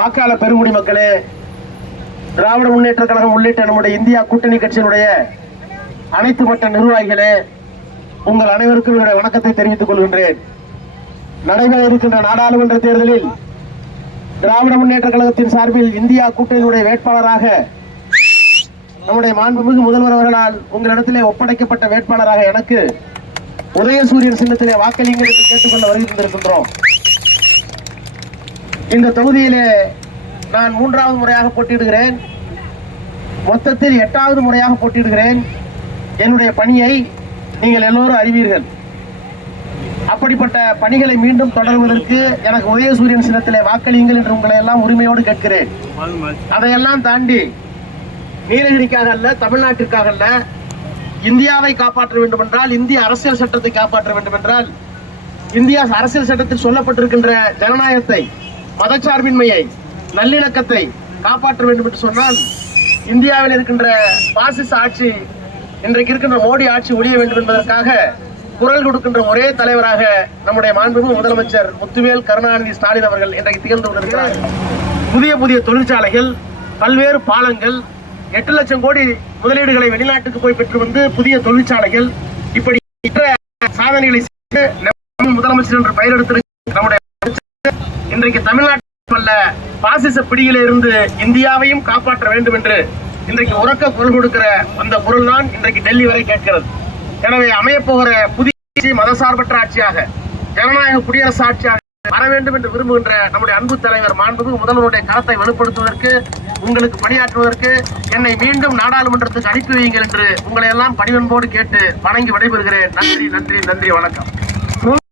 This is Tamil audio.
வாக்காளர் பெருங்குடி மக்களே திராவிட முன்னேற்ற கழகம் உள்ளிட்ட நம்முடைய இந்தியா கூட்டணி கட்சியினுடைய அனைத்து மட்ட நிர்வாகிகளே உங்கள் அனைவருக்கும் என்னுடைய வணக்கத்தை தெரிவித்துக் கொள்கின்றேன். நடைபெற இருக்கின்ற நாடாளுமன்ற தேர்தலில் திராவிட முன்னேற்ற கழகத்தின் சார்பில் இந்தியா கூட்டணியுடைய வேட்பாளராக நம்முடைய மாண்புமிகு முதல்வர் அவர்களால் உங்களிடத்திலே ஒப்படைக்கப்பட்ட வேட்பாளராக எனக்கு உதயசூரியன் சின்னத்திலே வாக்களியுங்கள் என்று கேட்டுக்கொள்ள வருகின்றிருக்கின்றோம் இந்த தொகுதியிலே நான் மூன்றாவது முறையாக போட்டியிடுகிறேன். மொத்தத்தில் எட்டாவது முறையாக போட்டியிடுகிறேன். என்னுடைய பணியை நீங்கள் எல்லோரும் அறிவீர்கள். அப்படிப்பட்ட பணிகளை மீண்டும் தொடர்வதற்கு எனக்கு உதயசூரியன் சின்னத்திலே வாக்களியுங்கள் என்று உங்களை எல்லாம் உரிமையோடு கேட்கிறேன். அதையெல்லாம் தாண்டி நீலகிரிக்காக அல்ல தமிழ்நாட்டிற்காக அல்ல இந்தியாவை காப்பாற்ற வேண்டும் என்றால் இந்திய அரசியல் சட்டத்தை காப்பாற்ற வேண்டும் என்றால் இந்தியா அரசியல் சட்டத்தில் சொல்லப்பட்டிருக்கின்ற ஜனநாயகத்தை மதச்சார்பின்மையை நல்லிணக்கத்தை காப்பாற்ற வேண்டும் என்று சொன்னால் இந்தியாவில் இருக்கின்ற பாசிச ஆட்சி இன்றைக்கு இருக்கின்ற மோடி ஆட்சி ஒழிய வேண்டும் என்பதற்காக குரல் கொடுக்கின்ற ஒரே தலைவராக நம்முடைய மாண்புமிகு முதலமைச்சர் முத்துவேல் கருணாநிதி ஸ்டாலின் அவர்கள் இன்றைக்கு திகழ்ந்து கொண்டிருக்கிறார். புதிய புதிய தொழிற்சாலைகள் பல்வேறு பாலங்கள் எட்டு லட்சம் கோடி முதலீடுகளை வெளிநாட்டுக்கு போய் பெற்று வந்து புதிய தொழிற்சாலைகள் இப்படி சாதனைகளை செய்து முதலமைச்சர் என்று பெயர் இன்றைக்கு தமிழ்நாட்டில் அல்ல பாசிச பிடியில இருந்து இந்தியாவையும் காப்பாற்ற வேண்டும் என்று இன்றைக்கு உறக்க குரல் கொடுக்கிற அந்த குரல் தான் இன்றைக்கு டெல்லி வரை கேட்கிறது. எனவே அமையப்போகிற புதிய மதசார்பற்ற ஆட்சியாக ஜனநாயக குடியரசு ஆட்சியாக வர வேண்டும் என்று விரும்புகின்ற நம்முடைய அன்பு தலைவர் மாண்புமிகு முதல்வருடைய கரத்தை வலுப்படுத்துவதற்கு உங்களுக்கு பணியாற்றுவதற்கு என்னை மீண்டும் நாடாளுமன்றத்துக்கு அனுப்பி வையுங்கள் என்று உங்களை எல்லாம் பணிவன்போடு கேட்டு வணங்கி விடைபெறுகிறேன். நன்றி நன்றி நன்றி வணக்கம்.